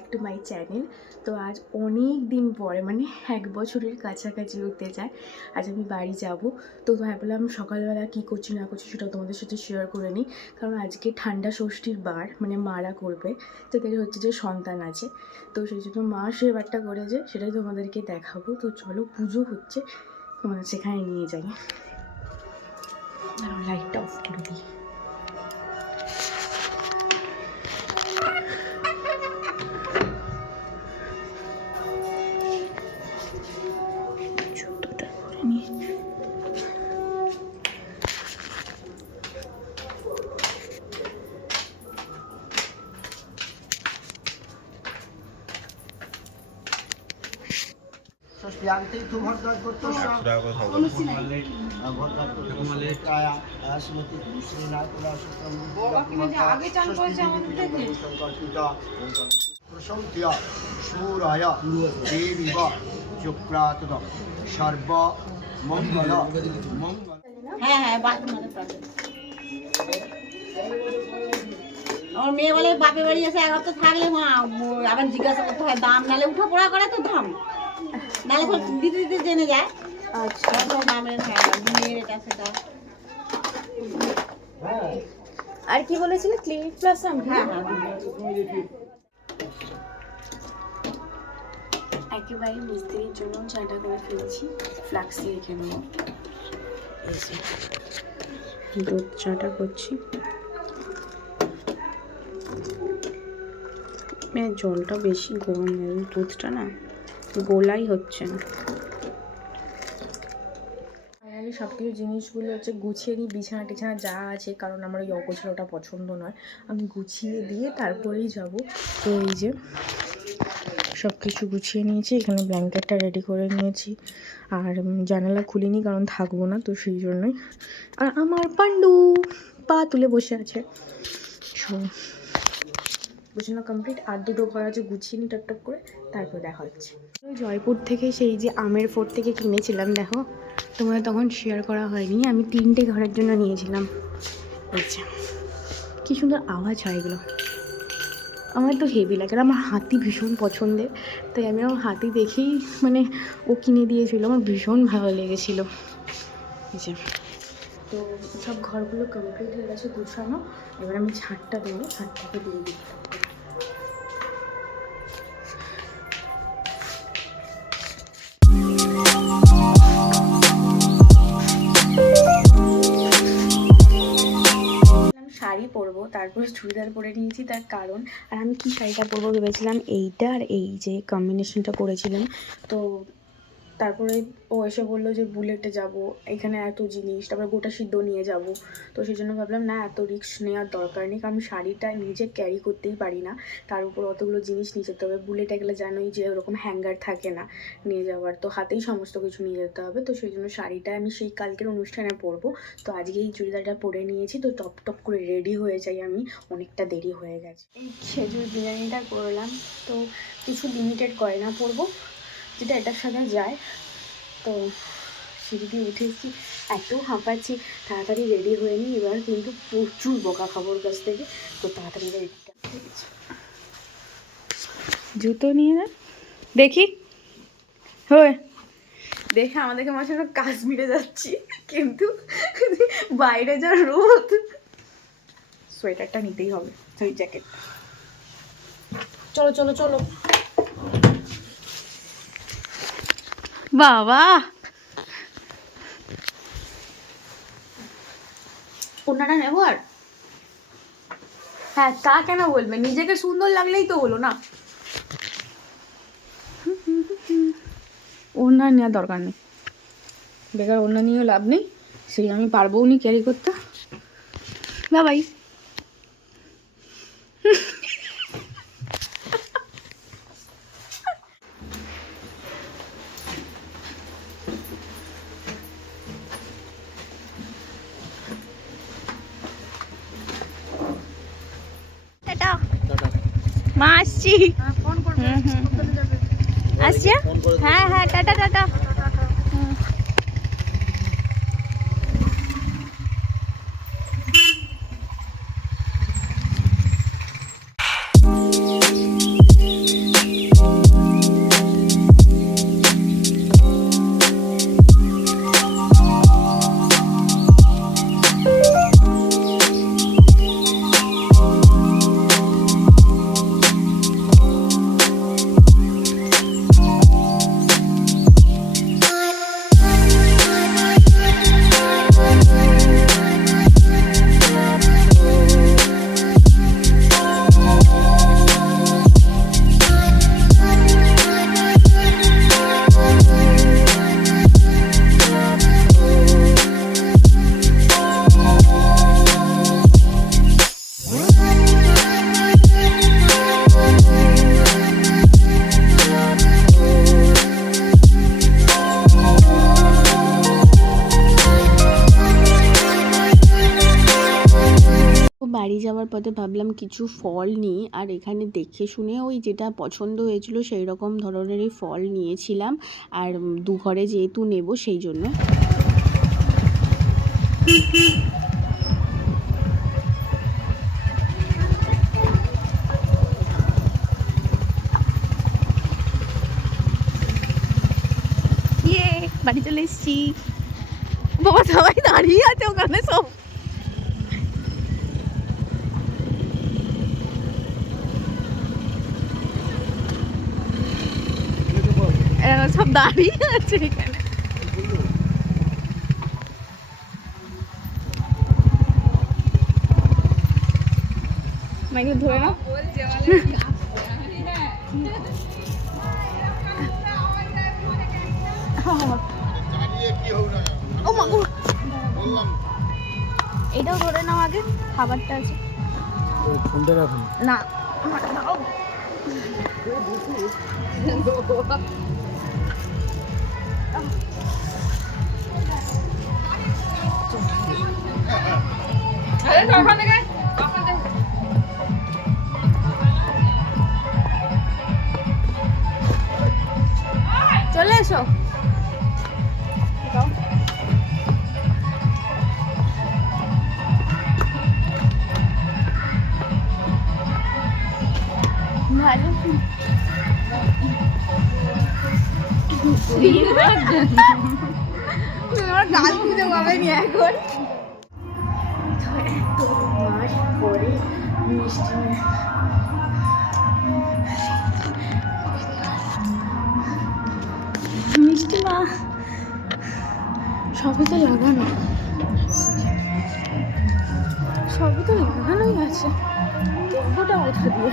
Back to my channel. তো আজ অনেক দিন পরে মানে 1 বছরের কাছাকাছি হতে যায় আজ আমি বাড়ি যাব। তো ভাবলাম সকালবেলা কী করছি না করছি সেটা তোমাদের সাথে শেয়ার করে নিই, কারণ আজকে ঠান্ডা ষষ্ঠীর বার, মানে মারা করবে, তাদের হচ্ছে যে সন্তান আছে, তো সেই জন্য মা সে বারটা করেছে সেটাই তোমাদেরকে দেখাবো। তো চলো, পুজো হচ্ছে, তোমাদের সেখানে নিয়ে যাই। লাইটটা অফ করে দিই। আমার মেয়ে বলে বাপের বাড়ি এসে এক হপ্তাহ থাকলে মা আবার জিজ্ঞাসা করতে হয় দাম, নালে উঠা পড়া করে তো দাম, নালে সব দিতে দিতে জেনে যায়। আচ্ছা, দামের বিয়ের এটা সেটা। আর কি বলেছিলে, ক্লিনিক প্লাস? হ্যাঁ, একেবারে মিস্ত্রির জন্য চাটা করে ফেলেছি, ফ্লাক্সে রেখে নেবো। দুধ চাটা করছি, জলটা বেশি গরম, দুধটা না গোলাই হচ্ছে না। ফাইনালি সব কিছু জিনিসগুলো হচ্ছে গুছিয়ে নিই, বিছানা টিছানা যা আছে, কারণ আমার ওই অগোছালোটা পছন্দ নয়, আমি গুছিয়ে দিয়ে তারপরেই যাব। তো এই যে সব কিছু গুছিয়ে নিয়েছি, এখানে ব্ল্যাঙ্কেটটা রেডি করে নিয়েছি, আর জানালা খুলিনি কারণ থাকবো না, তো সেই জন্যই। আর আমার পান্ডু পা তুলে বসে আছে। গুছানো কমপ্লিট, আর দুটো ঘর আছে, গুছিয়ে নিই টপ করে, তারপর দেখা হচ্ছে। জয়পুর থেকে সেই যে আমের ফোর্ট থেকে কিনেছিলাম, দেখো তোমাদের তখন শেয়ার করা হয়নি, আমি 3টে ঘরের জন্য নিয়েছিলাম। আচ্ছা, কী সুন্দর আওয়াজ হয় এগুলো, আমার তো হেভি লাগে। আর আমার হাতি ভীষণ পছন্দের, তাই আমি আমার হাতি দেখেই মানে ও কিনে দিয়েছিল, আমার ভীষণ ভালো লেগেছিলো। আচ্ছা, তো সব ঘরগুলো কমপ্লিট হয়ে গেছে গুছানো, এবার আমি ঝাঁটটা দেবো, ঝাঁটটাকে দিয়ে দিই। শাড়ি পরবো, তারপর চুড়িদার পরে নিয়েছি, তার কারণ আর আমি কি শাড়িটা পরবো ভেবেছিলাম এইটা, আর এই যে কম্বিনেশনটা করেছিলাম। তো তারপরে ও এসে বললো যে বুলেটে যাব, এখানে এত জিনিস, তারপরে গোটা সিদ্ধ নিয়ে যাব, তো সেই জন্য ভাবলাম না, এত রিস্ক নেওয়ার দরকার নেই, কারণ শাড়িটা নিজে ক্যারি করতেই পারি না, তার উপর অতগুলো জিনিস নিয়ে যেতে হবে। বুলেটে গেলে জানোই যে ওরকম হ্যাঙ্গার থাকে না নিয়ে যাওয়ার, তো হাতেই সমস্ত কিছু নিয়ে যেতে হবে, তো সেই জন্য শাড়িটা আমি সেই কালকের অনুষ্ঠানে পরবো। তো আজকে এই চুড়িদারটা পরে নিয়েছি, তো টপ টপ করে রেডি হয়ে যাই আমি, অনেকটা দেরি হয়ে গেছে। এই খেজুর বিরিয়ানিটা করলাম, তো কিছু লিমিটেড গয়না পরবো যেটা এটার সাথে যায়। তো সিঁড়ি দিয়ে উঠেছি, এত হাঁপাচ্ছি, তাড়াতাড়ি রেডি হয়ে নিই, এবার কিন্তু প্রচুর বকা খাবার কাছ থেকে, তো তাড়াতাড়ি রেডিটা জুতো নিয়ে না দেখি হয় দেখে আমাদেরকে মাঝে কাশ্মীরে যাচ্ছি, কিন্তু বাইরে যা রোদ, সোয়েটারটা নিতেই হবে, সুইট জ্যাকেট। চলো চলো চলো বাবা, ওনারা নেবো। আর হ্যাঁ, তা কেন বলবে, নিজেকে সুন্দর লাগলেই তো হলো না, ওনা নেওয়ার দরকার নেই, বেকার ওনা নিয়েও লাভ নেই, সেই আমি পারবও নি ক্যারি করতে। বাবাই, মা আসছি, আসছি, হ্যাঁ হ্যাঁ, টাটা টাটা। বাড়ি যাওয়ার পথে ভাবলাম কিছু ফল নিই, আর এখানে দেখে শুনে ওই যেটা পছন্দ হয়েছিল সেই রকম ধরনেরই ফল নিয়েছিলাম, আর দু ঘরে যেহেতু নেব সেই জন্য। বাড়ি চলে এসেছি। বাবা সবাই দাঁড়িয়ে আছে ওখানে, সব সব দাঁড়িয়ে আছে এখানে। মাইকে ধরে নাও। ও মা গো, এটাও ধরে নাও আগে, খাবারটা আছে ফোনটা রাখুন না। চলে এসো। ভালো তোমার গাল খুঁজে পাবে নি এখন। এত মাস পরে মিষ্টি মা সবই তো লাগানো, সবই তো লাগানোই আছে, দেখবোটা কোথা দিয়ে।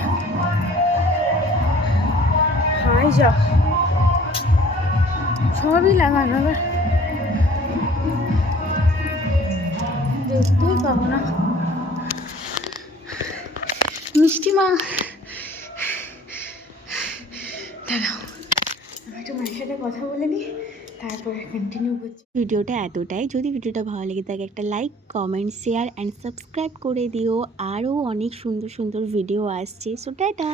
হাই যা, সবই লাগানো, এবার দেখতেই পাবো না। মিষ্টি মা দাঁড়াও, আমি একটু মায়ের সাথে কথা বলে নিই, তারপরে কন্টিনিউ করছি। ভিডিওটা এতটাই, যদি ভিডিওটা ভালো লেগে থাকে একটা like, comment, share and subscribe করে দিও। আরও অনেক সুন্দর সুন্দর ভিডিও আসছে। So tata.